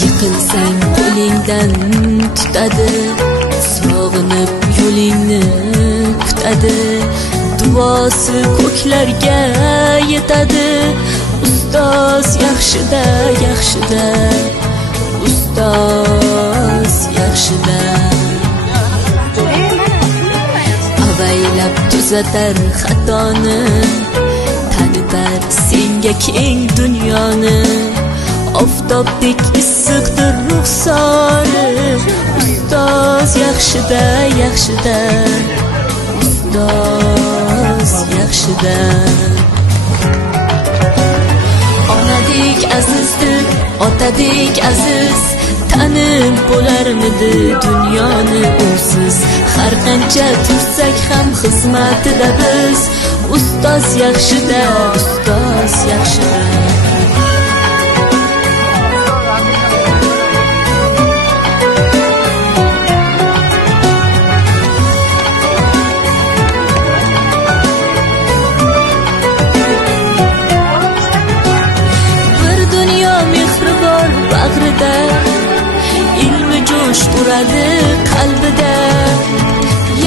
Yıkılsang qo'lingdan tutadi, sog'inib yo'lingni kutadi, duosi ko'klarga yetadi. Ustoz yaxshida, yaxshida, ustoz yaxshida. Avaylab tuzatar xatoni, tanitar senga keng dunyoni. Oftobdek issiqdir ruxsori, ustoz yaxshida, yaxshida, ustoz yaxshida. Onadek azizdir, otadek aziz, tanib bo'larmidi dunyoni usiz. Har qancha tursak ham xizmatida biz, ustoz yaxshida, ustoz yaxshida. Bag'rida ilmi jo'sh uradi qalbida,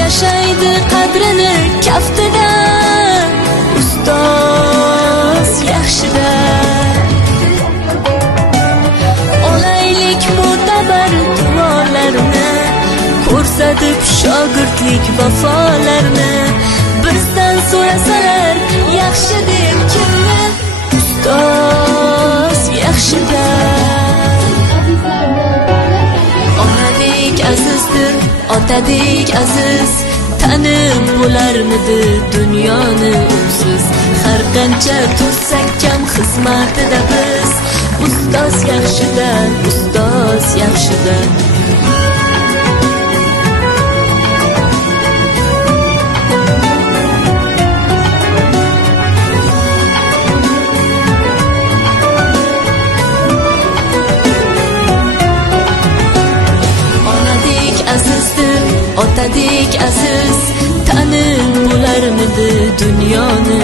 yashaydi qadrini kaftida, ustoz yaxshida. Olaylik mo'tabar duolarni, ko'rsatib shogirdlik vafolarni. Bizdan so'rasalar yaxshi deb kimni, ustoz yaxshida. Onadek azizdir, otadek aziz, tanib bo'larmidi dunyoni usiz. Har qancha tursak kam xizmatida biz, ustoz yaxshida, ustoz yaxshida. Otadek aziz, tanib bo'larmidi dunyoni.